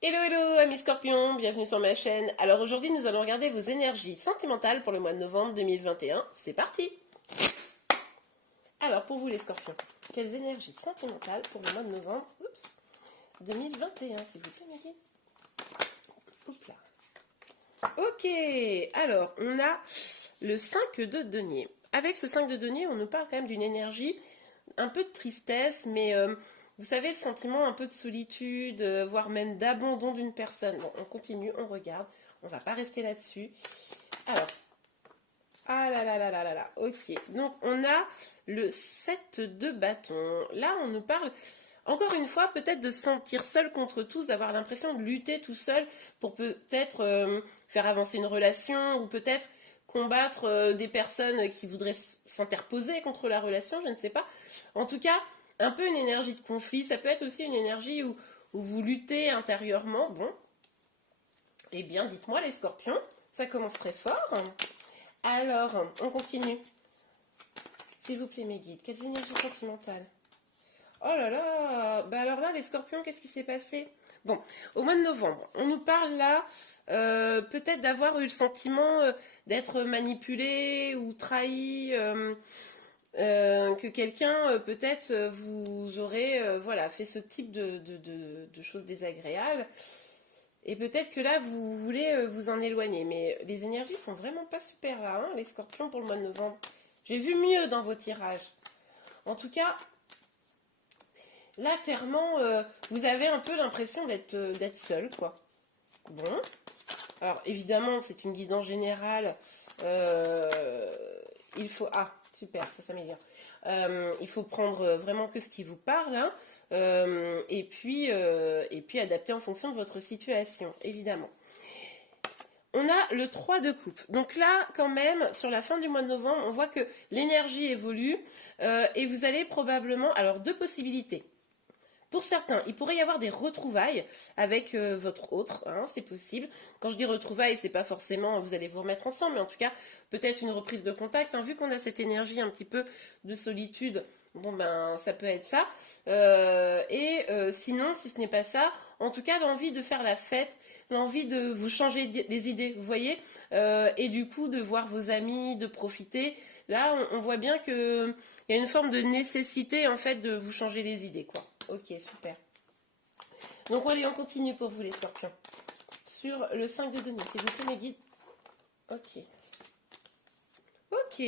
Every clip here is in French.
Hello hello amis scorpions, bienvenue sur ma chaîne. Alors aujourd'hui nous allons regarder vos énergies sentimentales pour le mois de novembre 2021. C'est parti. Alors pour vous les scorpions, quelles énergies sentimentales pour le mois de novembre 2021 s'il vous plaît Maggie. Oups là. Ok, alors on a le 5 de denier. Avec ce 5 de denier on nous parle quand même d'une énergie un peu de tristesse, mais vous savez, le sentiment un peu de solitude, voire même d'abandon d'une personne. Bon, on continue, on regarde. On va pas rester là-dessus. Alors, ah là là là là là là, ok. Donc, on a le 7 de bâton. Là, on nous parle, encore une fois, peut-être de se sentir seul contre tous, d'avoir l'impression de lutter tout seul pour peut-être faire avancer une relation, ou peut-être combattre des personnes qui voudraient s'interposer contre la relation, je ne sais pas. En tout cas, un peu une énergie de conflit. Ça peut être aussi une énergie où vous luttez intérieurement. Bon, eh bien, dites-moi les scorpions, ça commence très fort. Alors, on continue. S'il vous plaît, mes guides, quelles énergies sentimentales? Oh là là, bah alors là, les scorpions, qu'est-ce qui s'est passé? Bon, au mois de novembre, on nous parle là peut-être d'avoir eu le sentiment d'être manipulé ou trahi, que quelqu'un peut-être vous aurait voilà, fait ce type de choses désagréables. Et peut-être que là, vous voulez vous en éloigner. Mais les énergies sont vraiment pas super là, hein, les scorpions, pour le mois de novembre. J'ai vu mieux dans vos tirages. En tout cas, là, clairement, vous avez un peu l'impression d'être seul, quoi. Bon. Alors, évidemment, c'est une guidance générale. Il faut... Ah, super, ça s'améliore. Il faut prendre vraiment que ce qui vous parle, hein, et puis adapter en fonction de votre situation, évidemment. On a le 3 de coupe. Donc là, quand même, sur la fin du mois de novembre, on voit que l'énergie évolue et vous allez probablement... Alors, deux possibilités. Pour certains, il pourrait y avoir des retrouvailles avec votre autre, hein, c'est possible. Quand je dis retrouvailles, c'est pas forcément vous allez vous remettre ensemble, mais en tout cas, peut-être une reprise de contact. Hein, vu qu'on a cette énergie un petit peu de solitude, bon ben ça peut être ça. Sinon, si ce n'est pas ça, en tout cas l'envie de faire la fête, l'envie de vous changer les idées, vous voyez, et du coup de voir vos amis, de profiter. Là, on voit bien que il y a une forme de nécessité en fait de vous changer les idées, quoi. Ok, super. Donc allez, on continue pour vous les scorpions. Sur le 5 de denier, s'il vous plaît mes guides. Ok. Ok.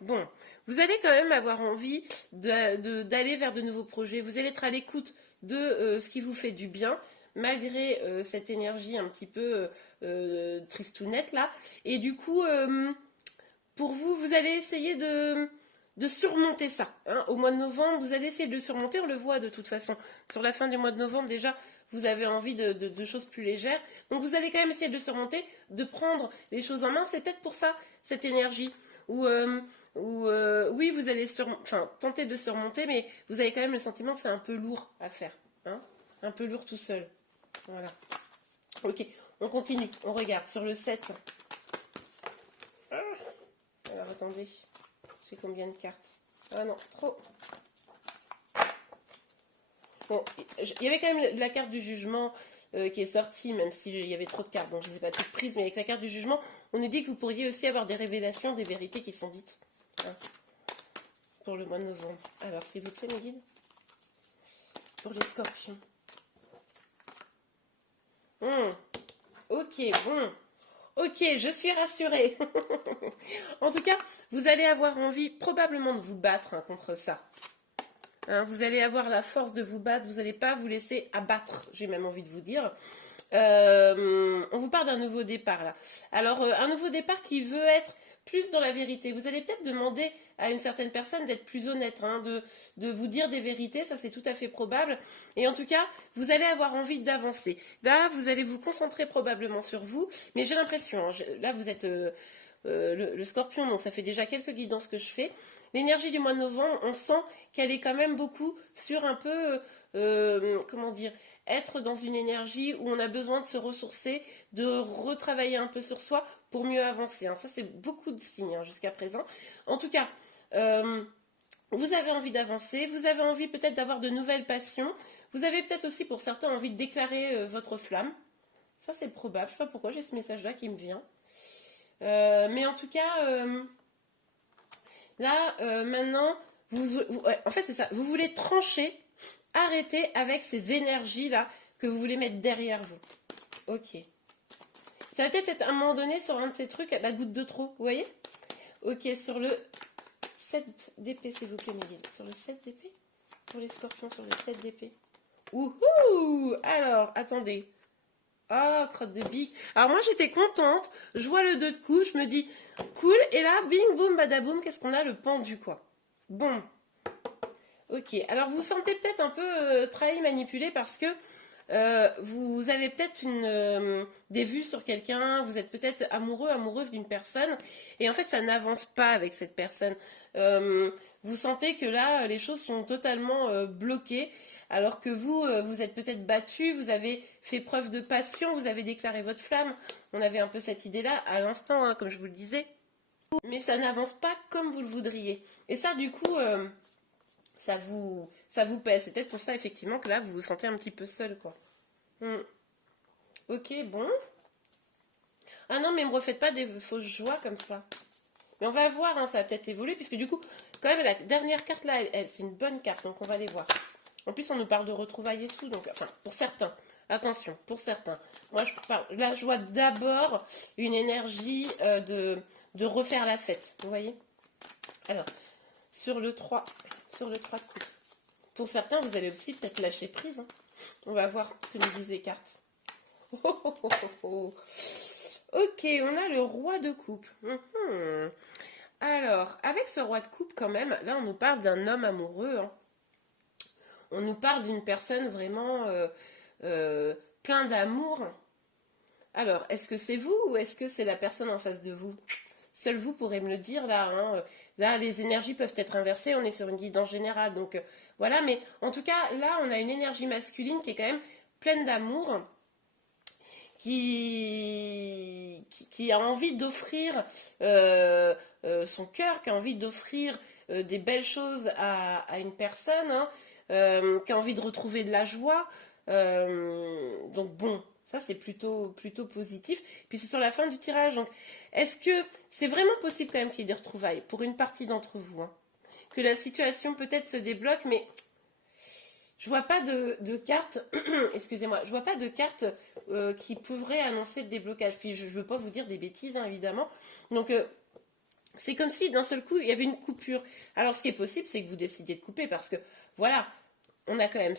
Bon, vous allez quand même avoir envie d'aller vers de nouveaux projets. Vous allez être à l'écoute de ce qui vous fait du bien, malgré cette énergie un petit peu tristounette là. Et du coup, pour vous, vous allez essayer de surmonter ça. Hein. Au mois de novembre, vous allez essayer de le surmonter, on le voit de toute façon. Sur la fin du mois de novembre, déjà, vous avez envie de choses plus légères. Donc vous allez quand même essayer de le surmonter, de prendre les choses en main. C'est peut-être pour ça, cette énergie. Oui, vous allez tenter de surmonter, mais vous avez quand même le sentiment que c'est un peu lourd à faire. Hein, un peu lourd tout seul. Voilà. Ok, on continue, on regarde sur le 7. Alors attendez, j'ai combien de cartes? Ah non, trop. Bon, il y avait quand même la carte du jugement qui est sortie, même s'il y avait trop de cartes, donc je ne les ai pas toutes prises, mais avec la carte du jugement, on nous dit que vous pourriez aussi avoir des révélations, des vérités qui sont dites hein, pour le mois de novembre. Alors, s'il vous plaît, mes guides, pour les scorpions. Ok, bon. Ok, je suis rassurée. En tout cas, vous allez avoir envie probablement de vous battre hein, contre ça. Hein, vous allez avoir la force de vous battre, vous n'allez pas vous laisser abattre, j'ai même envie de vous dire. On vous parle d'un nouveau départ là. Alors, un nouveau départ qui veut être plus dans la vérité. Vous allez peut-être demander à une certaine personne d'être plus honnête, hein, de vous dire des vérités, ça c'est tout à fait probable. Et en tout cas, vous allez avoir envie d'avancer. Là, vous allez vous concentrer probablement sur vous, mais j'ai l'impression, hein, là vous êtes le scorpion, donc ça fait déjà quelques guidances que je fais. L'énergie du mois de novembre, on sent qu'elle est quand même beaucoup sur un peu, comment dire, être dans une énergie où on a besoin de se ressourcer, de retravailler un peu sur soi pour mieux avancer. Hein. Ça, c'est beaucoup de signes hein, jusqu'à présent. En tout cas, vous avez envie d'avancer, vous avez envie peut-être d'avoir de nouvelles passions, Vous avez peut-être aussi pour certains envie de déclarer votre flamme. Ça c'est probable, je sais pas pourquoi j'ai ce message-là qui me vient. Mais en tout cas, là, maintenant, ouais, en fait c'est ça, vous voulez trancher, arrêter avec ces énergies-là que vous voulez mettre derrière vous. Ok. Ça va peut-être être à un moment donné sur un de ces trucs, la goutte de trop, vous voyez? Ok, sur le 7 d'épée, s'il vous plaît, Miguel. Sur le 7 d'épée? Pour les scorpions, sur le 7 d'épée. Ouhou! Alors, attendez. Oh, crotte de bique. Alors moi, j'étais contente. Je vois le 2 de coupe, je me dis, cool. Et là, bing, boum, badaboum, qu'est-ce qu'on a? Le pendu, quoi. Bon. Ok. Alors, vous vous sentez peut-être un peu trahi, manipulé parce que vous avez peut-être des vues sur quelqu'un, vous êtes peut-être amoureux, amoureuse d'une personne, et en fait ça n'avance pas avec cette personne. Vous sentez que là les choses sont totalement bloquées, alors que vous êtes peut-être battu, vous avez fait preuve de passion, vous avez déclaré votre flamme. On avait un peu cette idée-là à l'instant, hein, comme je vous le disais, mais ça n'avance pas comme vous le voudriez. Et ça, du coup, ça vous pèse. C'est peut-être pour ça, effectivement, que là, vous vous sentez un petit peu seul, quoi. Ok, bon. Ah non, mais ne me refaites pas des fausses joies comme ça. Mais on va voir, hein, ça va peut-être évoluer, puisque du coup, quand même, la dernière carte, là, c'est une bonne carte, donc on va les voir. En plus, on nous parle de retrouvailles et tout, donc, enfin, pour certains. Attention, pour certains. Moi, là, je vois d'abord une énergie de refaire la fête, vous voyez? Alors, sur le 3 de coupe. Pour certains, vous allez aussi peut-être lâcher prise. Hein. On va voir ce que nous disent les cartes. Oh, oh, oh, oh. Ok, on a le roi de coupe. Alors, avec ce roi de coupe quand même, là on nous parle d'un homme amoureux. Hein. On nous parle d'une personne vraiment plein d'amour. Alors, est-ce que c'est vous ou est-ce que c'est la personne en face de vous? Seul vous pourrez me le dire là. Hein. Là, les énergies peuvent être inversées. On est sur une guidance générale. Donc voilà, mais en tout cas, là, on a une énergie masculine qui est quand même pleine d'amour. Qui a envie d'offrir son cœur, qui a envie d'offrir des belles choses à une personne, hein, qui a envie de retrouver de la joie. Donc bon, ça c'est plutôt positif. Puis c'est sur la fin du tirage. Donc est-ce que c'est vraiment possible quand même qu'il y ait des retrouvailles pour une partie d'entre vous, hein, que la situation peut-être se débloque, mais je vois pas de carte, excusez-moi, je vois pas de carte qui pourrait annoncer le déblocage. Puis je veux pas vous dire des bêtises, hein, évidemment. Donc c'est comme si d'un seul coup il y avait une coupure. Alors ce qui est possible, c'est que vous décidiez de couper parce que voilà, on a quand même,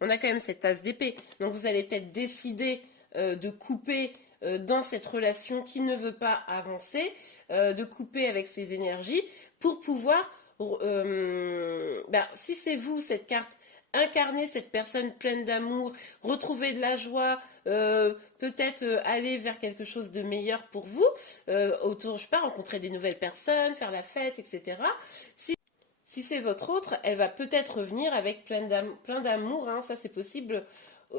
on a quand même cette tasse d'épée. Donc vous allez peut-être décider de couper dans cette relation qui ne veut pas avancer, de couper avec ces énergies pour pouvoir, si c'est vous cette carte, incarner cette personne pleine d'amour, retrouver de la joie, peut-être aller vers quelque chose de meilleur pour vous, autour, je sais pas, rencontrer des nouvelles personnes, faire la fête, etc. Si c'est votre autre, elle va peut-être revenir avec plein d'amour, hein, ça c'est possible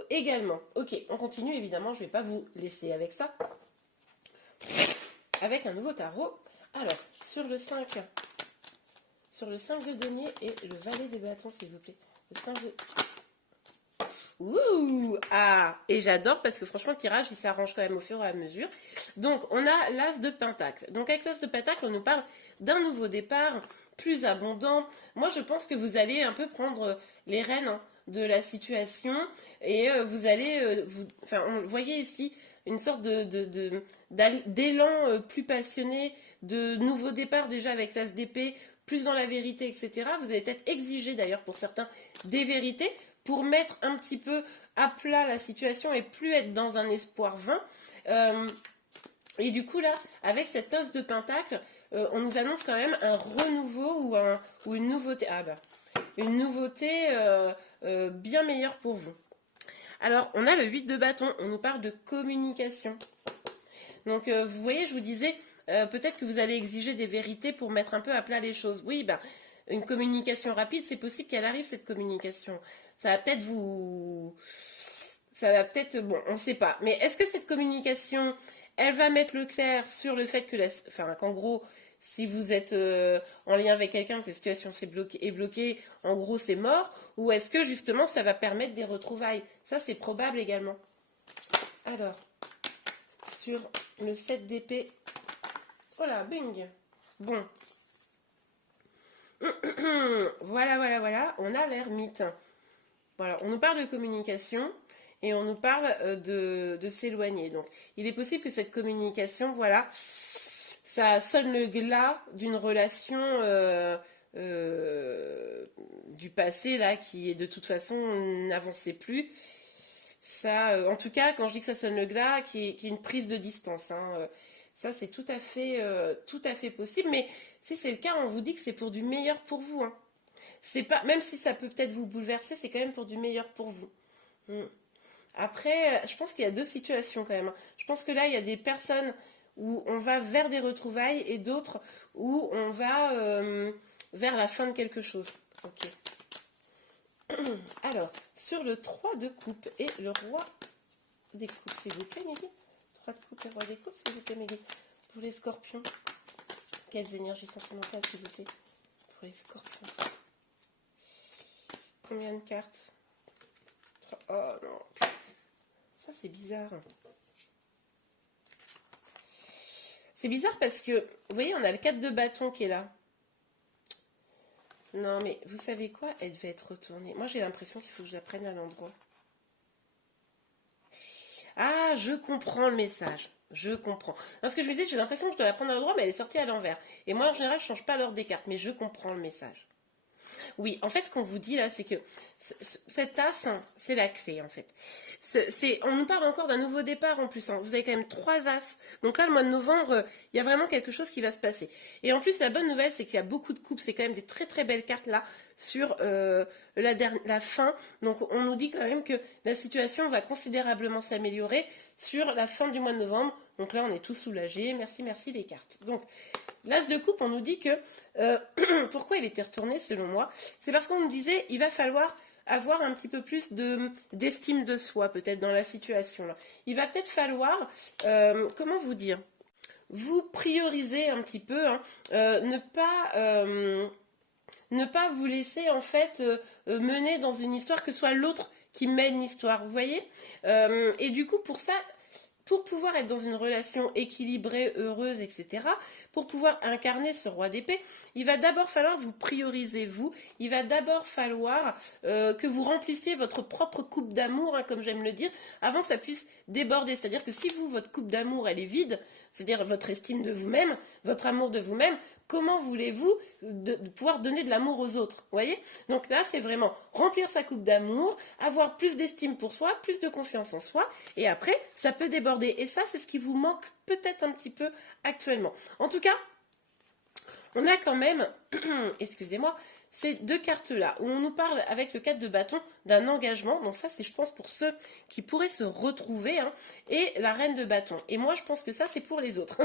également. Ok, on continue, évidemment, je ne vais pas vous laisser avec ça. Avec un nouveau tarot. Alors, sur le 5 de denier et le valet des bâtons, s'il vous plaît. Le 5 de... Ouh! Ah! Et j'adore parce que franchement, le tirage, il s'arrange quand même au fur et à mesure. Donc, on a l'as de pentacle. Donc, avec l'as de pentacle, on nous parle d'un nouveau départ, plus abondant. Moi, je pense que vous allez un peu prendre les rênes, hein, de la situation et vous allez... vous voyez ici une sorte d'élan plus passionné, de nouveau départ déjà avec l'as d'épée, plus dans la vérité, etc. Vous allez peut-être exiger d'ailleurs pour certains des vérités pour mettre un petit peu à plat la situation et plus être dans un espoir vain. Et du coup là, avec cette as de pentacle, on nous annonce quand même un renouveau ou une nouveauté. Une nouveauté bien meilleure pour vous. Alors, on a le 8 de bâton, on nous parle de communication. Donc, vous voyez, je vous disais, peut-être que vous allez exiger des vérités pour mettre un peu à plat les choses. Oui, une communication rapide, c'est possible qu'elle arrive, cette communication. Ça va peut-être bon, on ne sait pas. Mais est-ce que cette communication, elle va mettre le clair sur le fait qu'en gros, Si vous êtes en lien avec quelqu'un, que la situation est bloquée, en gros c'est mort, ou est-ce que justement ça va permettre des retrouvailles? Ça c'est probable également. Alors, sur le 7 d'épée, voilà, bing. Bon. Voilà, on a l'ermite. Voilà, on nous parle de communication et on nous parle de s'éloigner. Donc, il est possible que cette communication, voilà, ça sonne le glas d'une relation du passé, là, qui est de toute façon n'avançait plus. Ça, en tout cas, quand je dis que ça sonne le glas, qui est une prise de distance, hein, ça, c'est tout à fait possible. Mais si c'est le cas, on vous dit que c'est pour du meilleur pour vous. Hein. C'est pas, même si ça peut peut-être vous bouleverser, c'est quand même pour du meilleur pour vous. Après, je pense qu'il y a deux situations quand même. Je pense que là, il y a des personnes où on va vers des retrouvailles et d'autres où on va vers la fin de quelque chose. Ok. Alors, sur le 3 de coupe et le roi des coupes, s'il vous plaît, Mehdi. 3 de coupe et roi des coupes, s'il vous plaît, Mehdi. Pour les scorpions, quelles énergies sentimentales, s'il vous plaît, pour les scorpions. Combien de cartes? 3. Oh non. Ça, c'est bizarre. C'est bizarre parce que, vous voyez, on a le 4 de bâton qui est là. Non, mais vous savez quoi? Elle devait être retournée. Moi, j'ai l'impression qu'il faut que je la prenne à l'endroit. Ah, je comprends le message. Je comprends. Parce que je me disais, j'ai l'impression que je dois la prendre à l'endroit, mais elle est sortie à l'envers. Et moi, en général, je ne change pas l'ordre des cartes, mais je comprends le message. Oui, en fait, ce qu'on vous dit là, c'est que cette tasse, hein, c'est la clé, en fait. On nous parle encore d'un nouveau départ en plus. Hein. Vous avez quand même 3 as. Donc là, le mois de novembre, il y a vraiment quelque chose qui va se passer. Et en plus, la bonne nouvelle, c'est qu'il y a beaucoup de coupes. C'est quand même des très très belles cartes là sur la fin. Donc on nous dit quand même que la situation va considérablement s'améliorer sur la fin du mois de novembre. Donc là, on est tous soulagés. Merci, merci les cartes. Donc, l'as de coupe, on nous dit que... pourquoi il était retourné selon moi? C'est parce qu'on nous disait il va falloir avoir un petit peu plus d'estime de soi peut-être dans la situation là. Il va peut-être falloir, comment vous dire, vous prioriser un petit peu, hein, ne pas vous laisser en fait mener dans une histoire que ce soit l'autre qui mène l'histoire, vous voyez. Et du coup pour ça, pour pouvoir être dans une relation équilibrée, heureuse, etc., pour pouvoir incarner ce roi d'épée, il va d'abord falloir vous prioriser vous, il va d'abord falloir que vous remplissiez votre propre coupe d'amour, hein, comme j'aime le dire, avant que ça puisse déborder. C'est-à-dire que si vous, votre coupe d'amour, elle est vide, c'est-à-dire votre estime de vous-même, votre amour de vous-même, comment voulez-vous de pouvoir donner de l'amour aux autres, vous voyez? Donc là, c'est vraiment remplir sa coupe d'amour, avoir plus d'estime pour soi, plus de confiance en soi, et après, ça peut déborder. Et ça, c'est ce qui vous manque peut-être un petit peu actuellement. En tout cas, on a quand même, excusez-moi, ces deux cartes-là, où on nous parle avec le 4 de bâton d'un engagement. Donc ça, c'est, je pense, pour ceux qui pourraient se retrouver, hein, et la reine de bâton. Et moi, je pense que ça, c'est pour les autres.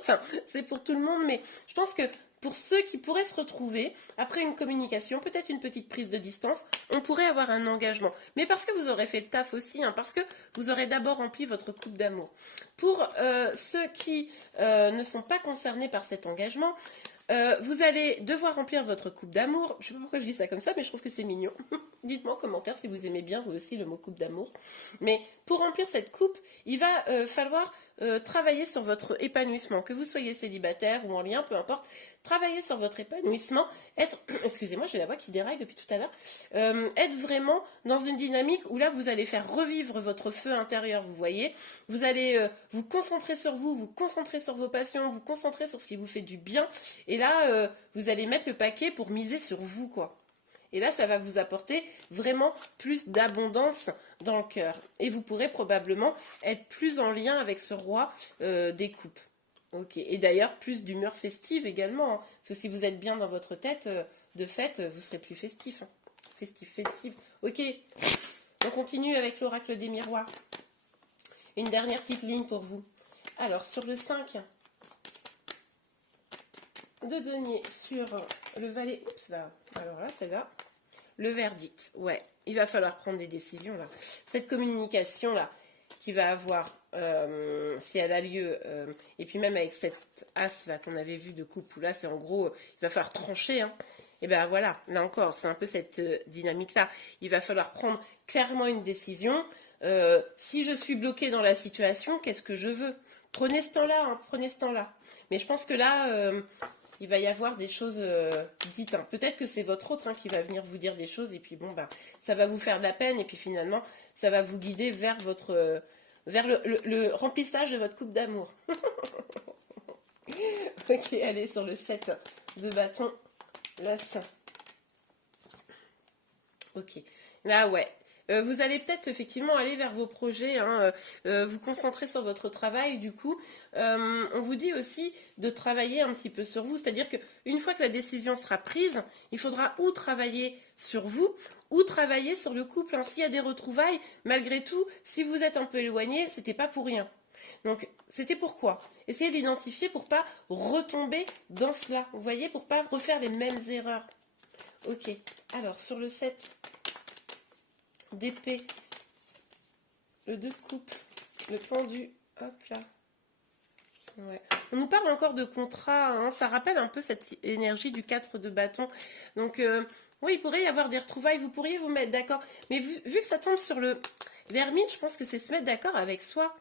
Enfin, c'est pour tout le monde, mais je pense que pour ceux qui pourraient se retrouver, après une communication, peut-être une petite prise de distance, on pourrait avoir un engagement. Mais parce que vous aurez fait le taf aussi, hein, parce que vous aurez d'abord rempli votre coupe d'amour. Pour ceux qui ne sont pas concernés par cet engagement, vous allez devoir remplir votre coupe d'amour. Je ne sais pas pourquoi je dis ça comme ça, mais je trouve que c'est mignon. Dites-moi en commentaire si vous aimez bien vous aussi le mot coupe d'amour. Mais pour remplir cette coupe, il va falloir travailler sur votre épanouissement. Que vous soyez célibataire ou en lien, peu importe. Travailler sur votre épanouissement, être, excusez-moi, j'ai la voix qui déraille depuis tout à l'heure, être vraiment dans une dynamique où là, vous allez faire revivre votre feu intérieur, vous voyez. Vous allez vous concentrer sur vous, vous concentrer sur vos passions, vous concentrer sur ce qui vous fait du bien. Et là, vous allez mettre le paquet pour miser sur vous, quoi. Et là, ça va vous apporter vraiment plus d'abondance dans le cœur. Et vous pourrez probablement être plus en lien avec ce roi des coupes. Ok. Et d'ailleurs, plus d'humeur festive également. Hein. Parce que si vous êtes bien dans votre tête, de fait, vous serez plus festif. Hein. Festif. Ok. On continue avec l'oracle des miroirs. Une dernière petite ligne pour vous. Alors, sur le 5 de denier, sur le valet... Oups, là. Alors là, celle-là. Le verdict. Ouais. Il va falloir prendre des décisions, là. Cette communication, là. qu'il va avoir, si elle a lieu, et puis même avec cette as là qu'on avait vu de coupe, où là c'est en gros, il va falloir trancher, hein. Et ben voilà, là encore, c'est un peu cette dynamique-là. Il va falloir prendre clairement une décision. Si je suis bloquée dans la situation, qu'est-ce que je veux? Prenez ce temps-là, hein, prenez ce temps-là. Mais je pense que là, il va y avoir des choses dites, hein. Peut-être que c'est votre autre, hein, qui va venir vous dire des choses, et puis bon, bah, ça va vous faire de la peine, et puis finalement, ça va vous guider vers votre, vers le remplissage de votre coupe d'amour. Ok, allez, sur le 7 de bâton, l'as. Ok, là, ouais. Vous allez peut-être effectivement aller vers vos projets, hein, vous concentrer sur votre travail. Du coup, on vous dit aussi de travailler un petit peu sur vous, c'est-à-dire qu'une fois que la décision sera prise, il faudra ou travailler sur vous ou travailler sur le couple. Hein. S'il y a des retrouvailles, malgré tout, si vous êtes un peu éloigné, c'était pas pour rien. Donc, c'était pourquoi? Essayez d'identifier pour pas retomber dans cela, vous voyez, pour pas refaire les mêmes erreurs. Ok, alors sur le 7 d'épée, le 2 de coupe, le pendu, hop là. Ouais. On nous parle encore de contrat, hein, ça rappelle un peu cette énergie du 4 de bâton. Donc, oui, il pourrait y avoir des retrouvailles, vous pourriez vous mettre d'accord. Mais vu que ça tombe sur l'ermite, je pense que c'est se mettre d'accord avec soi.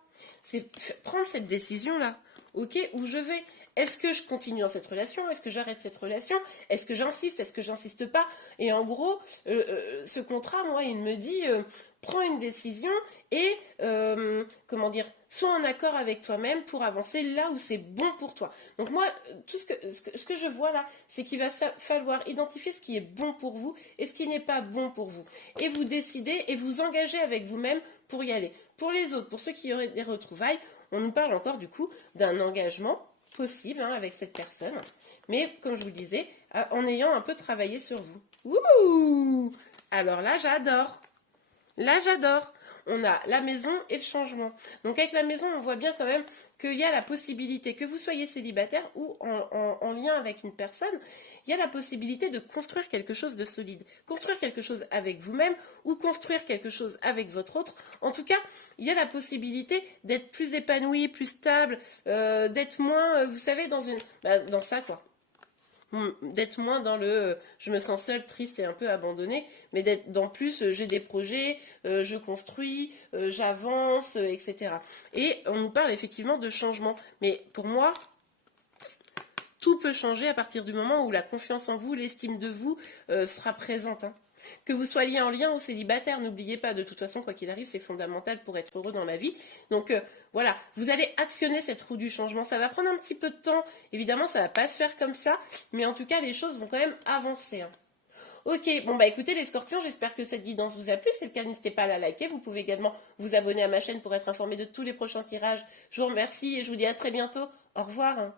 C'est prendre cette décision-là. Ok, où je vais? Est-ce que je continue dans cette relation? Est-ce que j'arrête cette relation? Est-ce que j'insiste? Est-ce que j'insiste pas? Et en gros, ce contrat, moi, il me dit, prends une décision et, comment dire, sois en accord avec toi-même pour avancer là où c'est bon pour toi. Donc moi, tout ce que je vois là, c'est qu'il va falloir identifier ce qui est bon pour vous et ce qui n'est pas bon pour vous. Et vous décidez et vous engagez avec vous-même pour y aller. Pour les autres, pour ceux qui auraient des retrouvailles, on nous parle encore du coup d'un engagement possible, hein, avec cette personne, mais comme je vous le disais, en ayant un peu travaillé sur vous. Ouh! Alors là, j'adore. Là, j'adore. On a la maison et le changement. Donc avec la maison, on voit bien quand même qu'il y a la possibilité, que vous soyez célibataire ou en lien avec une personne, il y a la possibilité de construire quelque chose de solide. Construire quelque chose avec vous-même ou construire quelque chose avec votre autre. En tout cas, il y a la possibilité d'être plus épanoui, plus stable, d'être moins, vous savez, dans ça, quoi. D'être moins dans le je me sens seule, triste et un peu abandonnée, mais d'être dans plus j'ai des projets, je construis, j'avance, etc. Et on nous parle effectivement de changement. Mais pour moi, tout peut changer à partir du moment où la confiance en vous, l'estime de vous sera présente. Hein. Que vous soyez en lien ou célibataire, n'oubliez pas, de toute façon, quoi qu'il arrive, c'est fondamental pour être heureux dans la vie. Donc voilà, vous allez actionner cette roue du changement. Ça va prendre un petit peu de temps. Évidemment, ça ne va pas se faire comme ça, mais en tout cas, les choses vont quand même avancer. Hein. Ok, bon bah écoutez les scorpions, j'espère que cette guidance vous a plu. Si c'est le cas, n'hésitez pas à la liker. Vous pouvez également vous abonner à ma chaîne pour être informé de tous les prochains tirages. Je vous remercie et je vous dis à très bientôt. Au revoir.